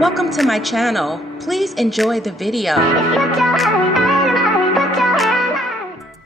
Welcome to my channel. Please enjoy the video.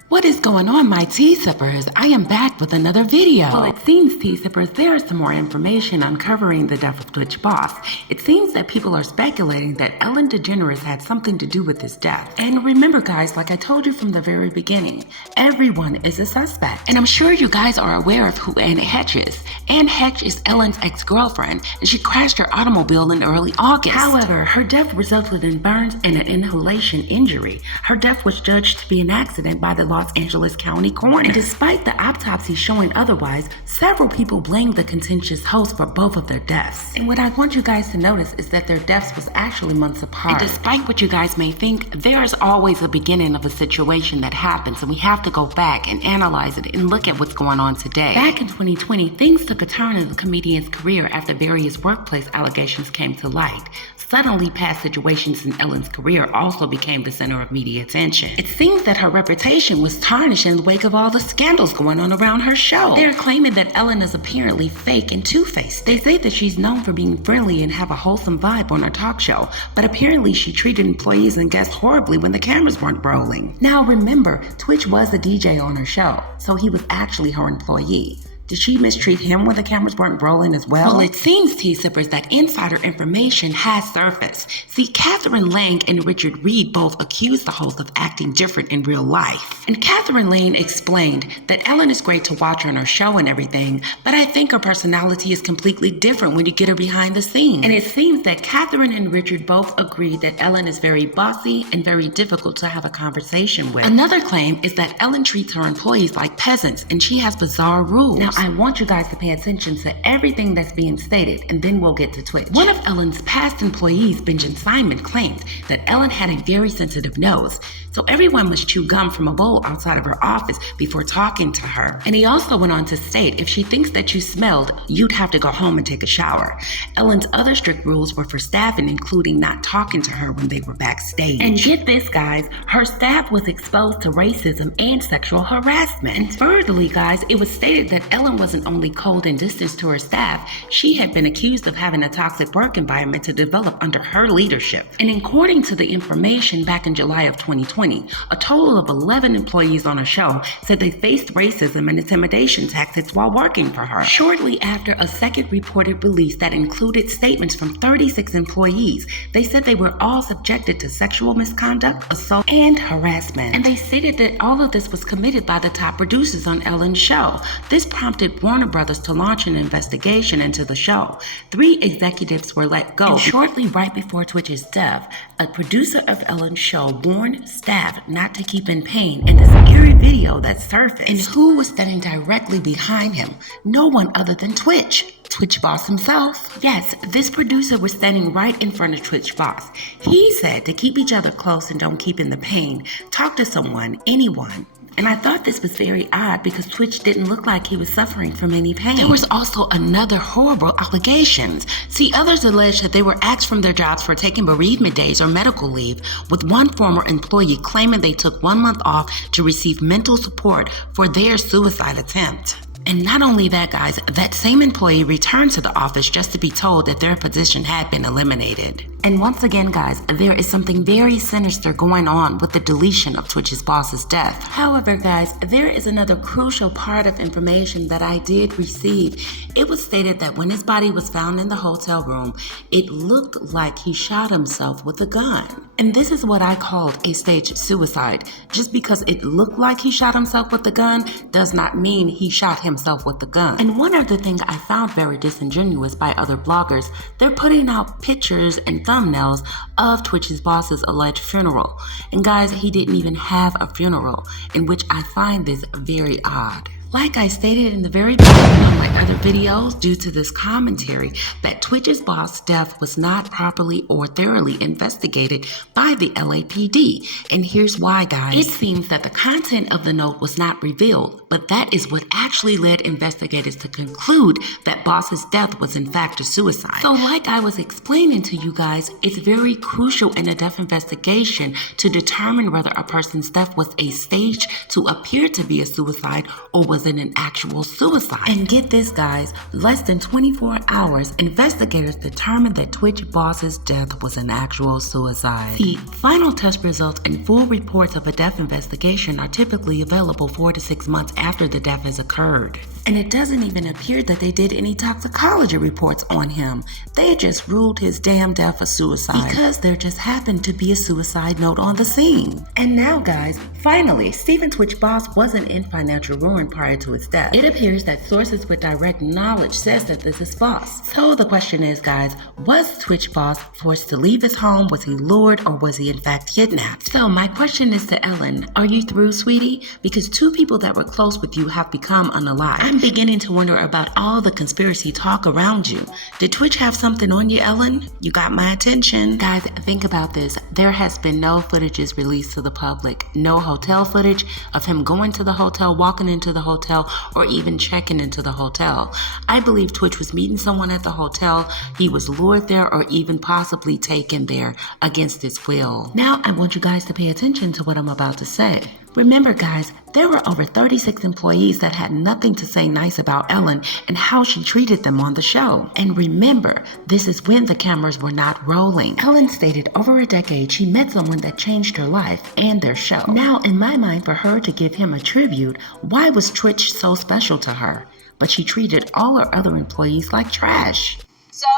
What is going on, my tea sippers? I am back with another video. Well, it seems, tea sippers, there is some more information uncovering the death of Twitch boss. It seems that people are speculating that Ellen DeGeneres had something to do with his death. And remember, guys, like I told you from the very beginning, everyone is a suspect. And I'm sure you guys are aware of who Anne Heche is. Anne Heche is Ellen's ex-girlfriend, and she crashed her automobile in early August. However, her death resulted in burns and an inhalation injury. Her death was judged to be an accident by the Los Angeles County coroner. And despite the autopsy showing otherwise, several people blamed the contentious host for both of their deaths. And what I want you guys to notice is that their deaths was actually months apart. And despite what you guys may think, there is always a beginning of a situation that happens, and we have to go back and analyze it and look at what's going on today. Back in 2020, things took a turn in the comedian's career after various workplace allegations came to light. Suddenly, past situations in Ellen's career also became the center of media attention. It seems that her reputation was tarnished in the wake of all the scandals going on around her show. They're claiming that Ellen is apparently fake and two-faced. They say that she's known for being friendly and have a wholesome vibe on her talk show, but apparently she treated employees and guests horribly when the cameras weren't rolling. Now remember, Twitch was a DJ on her show, so he was actually her employee. Did she mistreat him when the cameras weren't rolling as well? Well, it seems, tea sippers, that insider information has surfaced. See, Catherine Lang and Richard Reed both accused the host of acting different in real life. And Catherine Lang explained that Ellen is great to watch on her show and everything, but I think her personality is completely different when you get her behind the scenes. And it seems that Catherine and Richard both agreed that Ellen is very bossy and very difficult to have a conversation with. Another claim is that Ellen treats her employees like peasants, and she has bizarre rules. Now, I want you guys to pay attention to everything that's being stated, and then we'll get to Twitch. One of Ellen's past employees, Benjamin Simon, claimed that Ellen had a very sensitive nose, so everyone must chew gum from a bowl outside of her office before talking to her. And he also went on to state if she thinks that you smelled, you'd have to go home and take a shower. Ellen's other strict rules were for staffing, including not talking to her when they were backstage. And get this, guys, her staff was exposed to racism and sexual harassment. And furtherly, guys, it was stated that Ellen wasn't only cold and distant to her staff, she had been accused of having a toxic work environment to develop under her leadership. And according to the information back in July of 2020, a total of 11 employees on her show said they faced racism and intimidation tactics while working for her. Shortly after, a second reported release that included statements from 36 employees. They said they were all subjected to sexual misconduct, assault, and harassment. And they stated that all of this was committed by the top producers on Ellen's show. This prompted Warner Brothers to launch an investigation into the show. 3 executives were let go. And shortly right before Twitch's death, a producer of Ellen's show warned staff not to keep in pain in this eerie video that surfaced. And who was standing directly behind him? No one other than Twitch boss himself. Yes, this producer was standing right in front of Twitch boss. He said to keep each other close and don't keep in the pain. Talk to someone, anyone. And I thought this was very odd because Twitch didn't look like he was suffering from any pain. There was also another horrible allegations. See, others alleged that they were axed from their jobs for taking bereavement days or medical leave, with one former employee claiming they took 1 month off to receive mental support for their suicide attempt. And not only that, guys, that same employee returned to the office just to be told that their position had been eliminated. And once again, guys, there is something very sinister going on with the deletion of Twitch's boss's death. However, guys, there is another crucial part of information that I did receive. It was stated that when his body was found in the hotel room, it looked like he shot himself with a gun. And this is what I called a staged suicide. Just because it looked like he shot himself with a gun does not mean he shot himself with the gun. And one other thing I found very disingenuous by other bloggers, they're putting out pictures and thumbnails of Twitch's boss's alleged funeral. And guys, he didn't even have a funeral, in which I find this very odd. Like I stated in the very beginning of my other videos, due to this commentary, that Twitch's boss' death was not properly or thoroughly investigated by the LAPD. And here's why, guys. It seems that the content of the note was not revealed, but that is what actually led investigators to conclude that boss's death was in fact a suicide. So like I was explaining to you guys, it's very crucial in a death investigation to determine whether a person's death was a stage to appear to be a suicide or was wasn't an actual suicide. And get this, guys, less than 24 hours, investigators determined that Twitch boss's death was an actual suicide. The final test results and full reports of a death investigation are typically available 4 to 6 months after the death has occurred. And it doesn't even appear that they did any toxicology reports on him. They just ruled his damn death a suicide because there just happened to be a suicide note on the scene. And now, guys, finally, Stephen Twitch Boss wasn't in financial ruin prior to his death. It appears that sources with direct knowledge says that this is false. So the question is, guys, was Twitch Boss forced to leave his home? Was he lured, or was he in fact kidnapped? So my question is to Ellen, are you through, sweetie? Because 2 people that were close with you have become unalive. I'm beginning to wonder about all the conspiracy talk around you. Did Twitch have something on you, Ellen? You got my attention. Guys, think about this. There has been no footages released to the public. No hotel footage of him going to the hotel, walking into the hotel, or even checking into the hotel. I believe Twitch was meeting someone at the hotel. He was lured there or even possibly taken there against his will. Now I want you guys to pay attention to what I'm about to say. Remember, guys, there were over 36 employees that had nothing to say nice about Ellen and how she treated them on the show. And remember, this is when the cameras were not rolling. Ellen stated over a decade she met someone that changed her life and their show. Now, in my mind, for her to give him a tribute, why was Twitch so special to her? But she treated all her other employees like trash. So,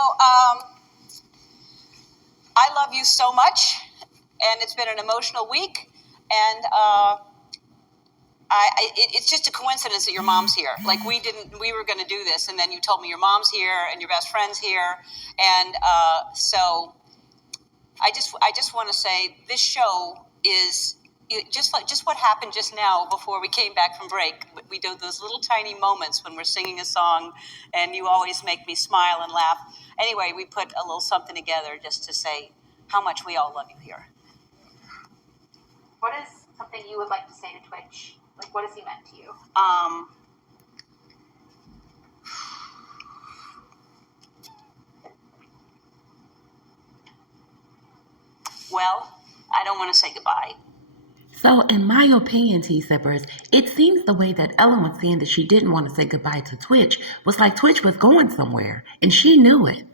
I love you so much, and it's been an emotional week, and it's just a coincidence that your mom's here. Like, we were going to do this, and then you told me your mom's here and your best friend's here, and so I just want to say this show is just what happened just now before we came back from break. We do those little tiny moments when we're singing a song, and you always make me smile and laugh. Anyway, we put a little something together just to say how much we all love you here. What is something you would like to say to Twitch? Like, what has he meant to you? Well, I don't want to say goodbye. So, in my opinion, T-Sippers, it seems the way that Ellen was saying that she didn't want to say goodbye to Twitch was like Twitch was going somewhere, and she knew it.